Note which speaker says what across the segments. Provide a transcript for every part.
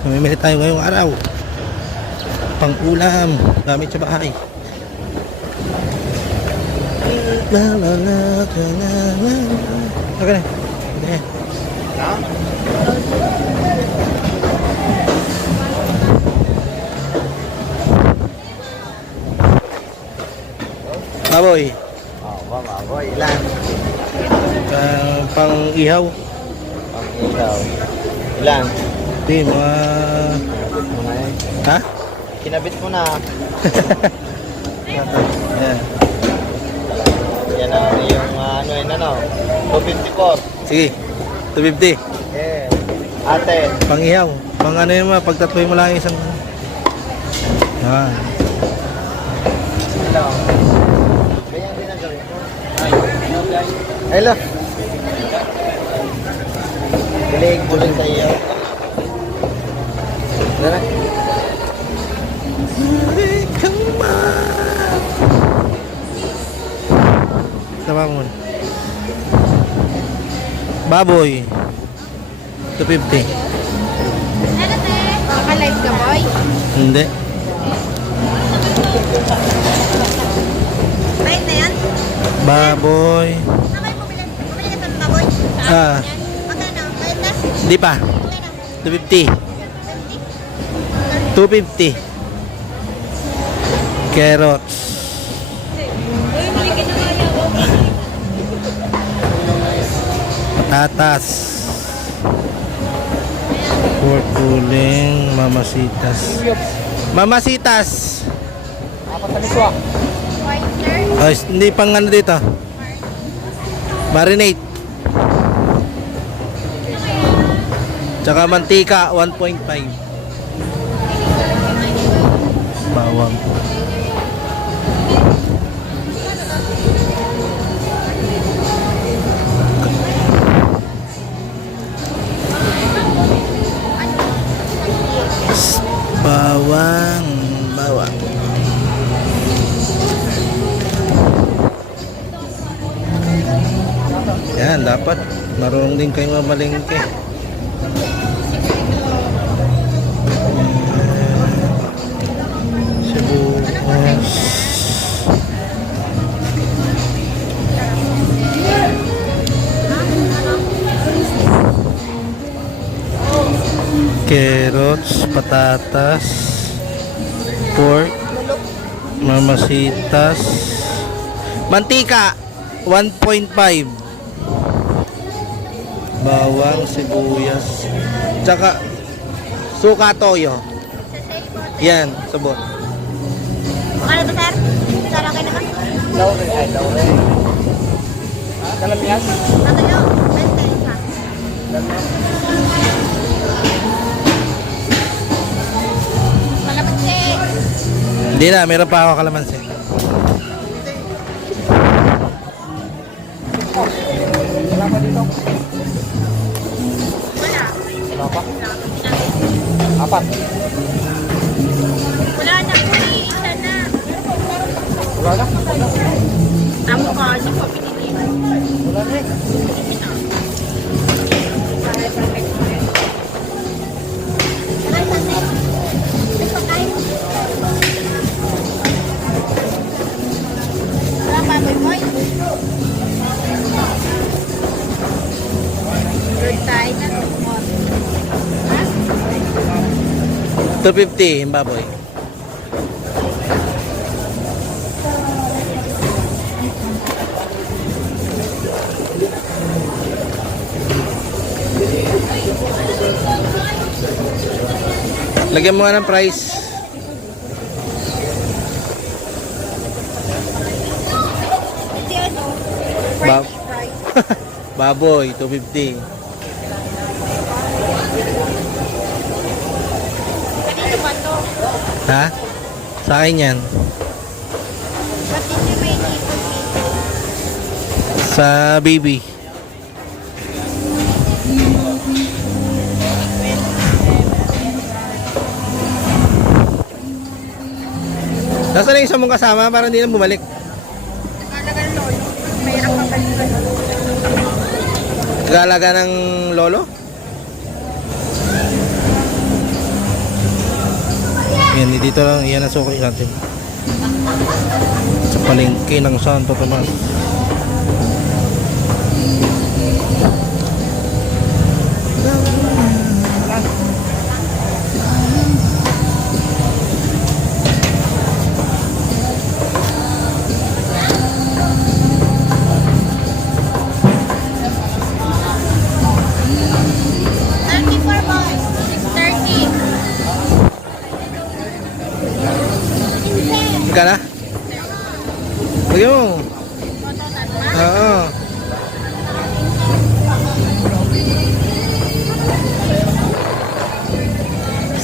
Speaker 1: Mamimili tayo ngayong araw. Pang ulam. Gamit sa bahay. La la la la la la. Okay na. Okay. na. Baboy.
Speaker 2: Oh, mama, boy, ilan?
Speaker 1: Uh, pang ihaw.
Speaker 2: Pang ihaw. Ilan?
Speaker 1: Di, mga... Ha?
Speaker 2: Kinabit mo na.
Speaker 1: Yan.
Speaker 2: Yan ang yung uh, ano yun, ano? 254.
Speaker 1: Sige. 250.
Speaker 2: Yeah. Ate.
Speaker 1: Pang ihaw. Pang ano yun mga, pagtatloy mo lang isang... Yan.
Speaker 2: Hello. Ganyan din ang gawin ko. Hello. Bulig sa iyo.
Speaker 1: Mo muna. Baboy. 250.
Speaker 3: Naka-live ka, boy?
Speaker 1: Hindi.
Speaker 3: Bayad na yan?
Speaker 1: Baboy.
Speaker 3: Nakay bumili. Bumili ka ng baboy?
Speaker 1: Ah.
Speaker 3: Magkano? Bayad na?
Speaker 1: Hindi pa.
Speaker 3: Magkano?
Speaker 1: 250. 250. Carrots. Patatas. Pork uling, mamasitas. Mamasitas. Ay, hindi pang ano dito. Marinate. Tsaka mantika, 1.5. Bawang. Bawang, din kayo mamalengke. Sibuyas. Carrots, patatas, pork, mamasitas, mantika, 1.5 bawang, sibuyas, tsaka suka toyo. Yan, sabon.
Speaker 3: Ano to, sir? Sarang kayo naman?
Speaker 2: Laure, ay laure. Kalamyas?
Speaker 3: Ano yun? Bente, isa. Malabat
Speaker 1: Hindi na, meron pa ako kalamansi.
Speaker 3: Wala.
Speaker 2: Wala pa? Apat.
Speaker 3: Wala na po eh. Isa na.
Speaker 2: Wala na?
Speaker 3: Amo ka, siya po pinili.
Speaker 2: Wala na eh.
Speaker 3: Wala
Speaker 1: 250 yung baboy. Lagyan mo nga ng price.
Speaker 3: Ano.
Speaker 1: Baboy, 250.
Speaker 3: Kanino ba to?
Speaker 1: Ha? Sa akin yan. Sa baby. Nasaan na yung isa mong kasama para hindi na bumalik? Galaga ng lolo? Yan, dito lang, yan ang suki natin. Sa palengke ng Santo Tomas. Magkana? Lagyan mo. Oo.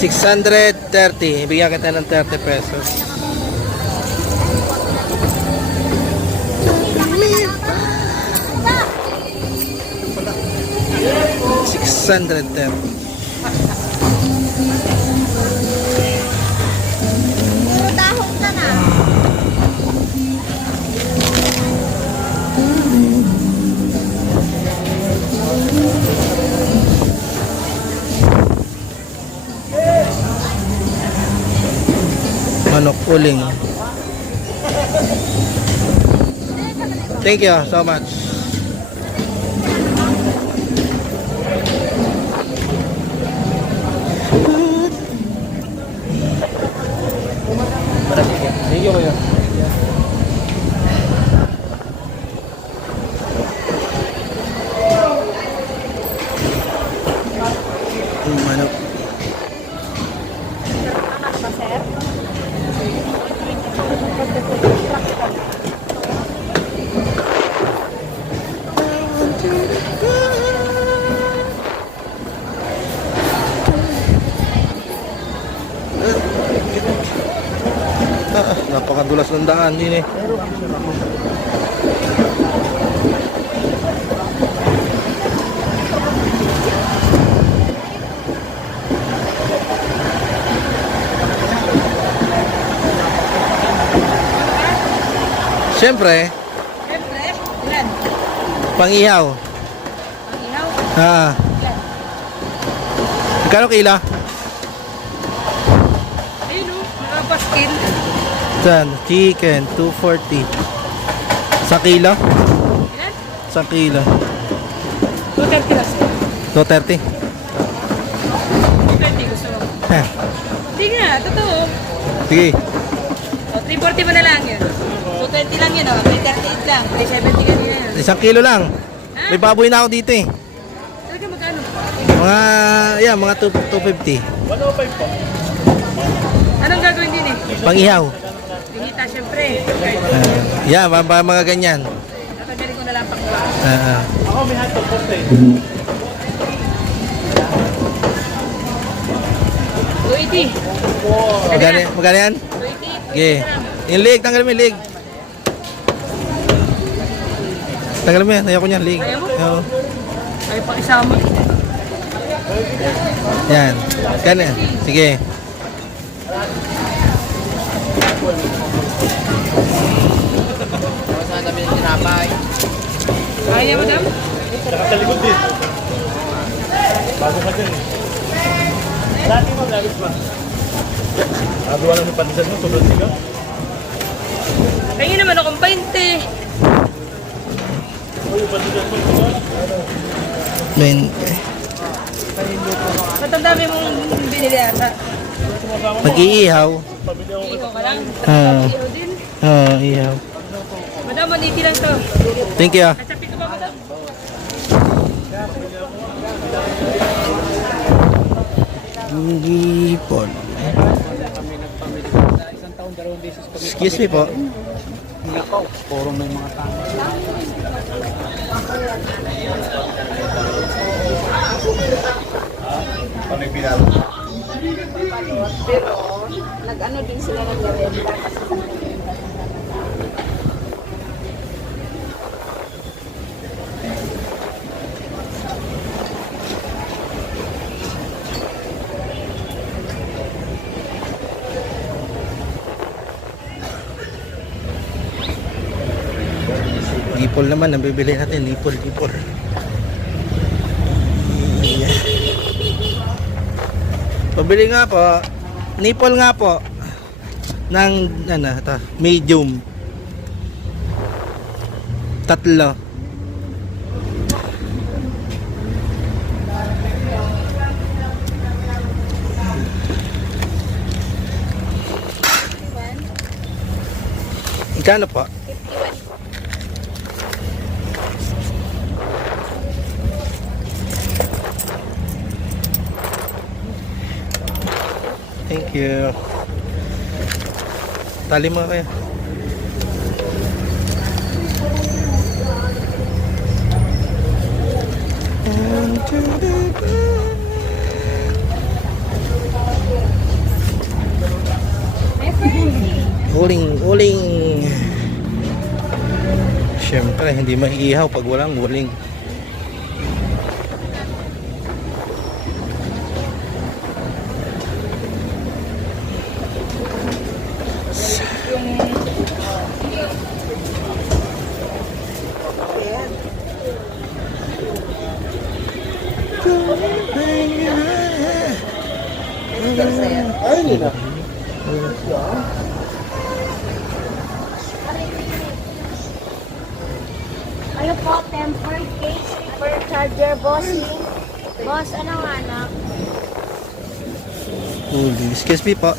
Speaker 1: Six hundred thirty. Bigyan kita ng 30 pesos. Six hundred thirty. Uling. Thank you so much.
Speaker 2: Thank you kuya.
Speaker 1: Manok. Ah, napakadulas ng daan din eh. Siyempre,
Speaker 4: Siyempre, ilan?
Speaker 1: pangihaw.
Speaker 4: Ang ihaw.
Speaker 1: Ah.
Speaker 4: Ilan?
Speaker 1: Magkano kila?
Speaker 4: Ayun o, nakapaskin.
Speaker 1: Saan? Chicken, 240. Sa kilo?
Speaker 4: Ilan?
Speaker 1: Sa kilo.
Speaker 4: 230 lang sir.
Speaker 1: 230.
Speaker 4: 230 gusto mo.
Speaker 1: Ha.
Speaker 4: Hindi nga, totoo.
Speaker 1: Sige.
Speaker 4: O, 340 mo na lang yun. 220 lang yun o. 338 lang. 370 kanina yun.
Speaker 1: Isang kilo lang.
Speaker 4: Ha?
Speaker 1: May baboy na ako dito eh.
Speaker 4: Talaga magkano?
Speaker 1: Mga, yeah, mga 2, 250.
Speaker 4: Anong gagawin din eh?
Speaker 1: Pangihaw. Ah, yeah, mga, mga, ganyan.
Speaker 4: Tatagaling ko na lang pang
Speaker 1: Ah, ah.
Speaker 4: Two eighty.
Speaker 1: magkano, magkano yan?
Speaker 4: Two eighty.
Speaker 1: Sige. Yung leg, tanggalin mo yung leg. Tanggalin mo yan, ayoko niyan, leg.
Speaker 4: Ayaw mo?
Speaker 1: Oo.
Speaker 4: Ay, pang isama.
Speaker 1: Yan. Ganyan. Sige.
Speaker 2: Saan namin yung tinapay?
Speaker 4: Kaya, madam?
Speaker 5: Nakatalikod din. Bago ka dyan. Dati mo, lagos pa. Nagawa lang yung pandisan mo, tulad ka.
Speaker 4: Kaya naman akong 20.
Speaker 5: O yung pandisan mo, tulad.
Speaker 1: 20.
Speaker 4: Ba't ang dami mong binili ata?
Speaker 1: Mag-iihaw.
Speaker 4: Ikaw ka lang.
Speaker 1: Ah.
Speaker 4: Ikaw din.
Speaker 1: Oo, ihaw.
Speaker 4: Madam, 180 lang to.
Speaker 1: Thank you. ah.
Speaker 4: Kasapi ko ba, madam?
Speaker 1: Gipon. Excuse me po.
Speaker 2: Puro may mga tao.
Speaker 4: Nag-ano din sila ng garenda kasi
Speaker 1: Gipol naman ang bibili natin. Lipol, lipol. Pabili nga po. Nipple nga po. Ng, ano, ito, medium. Tatlo. Magkano po? Thank you. Tali mo kayo. Uling, uling. Siyempre, hindi maiihaw pag walang uling.
Speaker 3: Boss, anong anak?
Speaker 1: Uling. Excuse me po.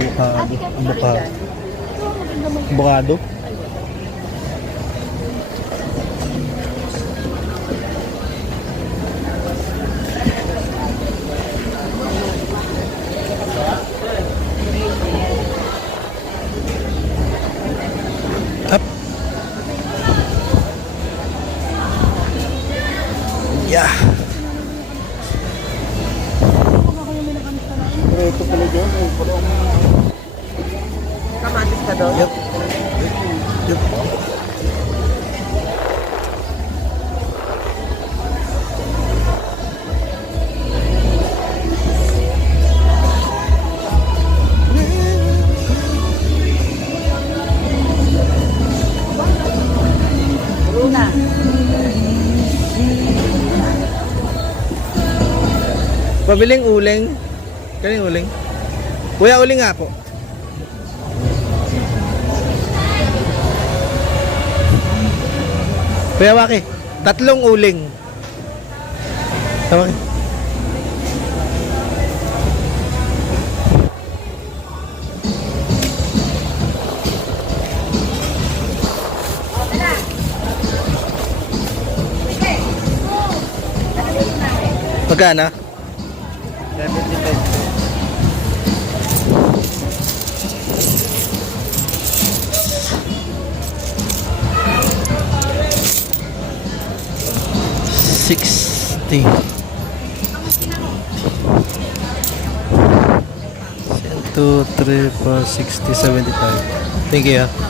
Speaker 1: Avocado. Avocado. Avocado. Pabiling uling. Kaling uling. Kuya uling nga po. Kuya Waki, tatlong uling. Tawaki. Magkano?
Speaker 2: 75.
Speaker 1: Sixty. Two, three, four, sixty, seventy-five. Thank you.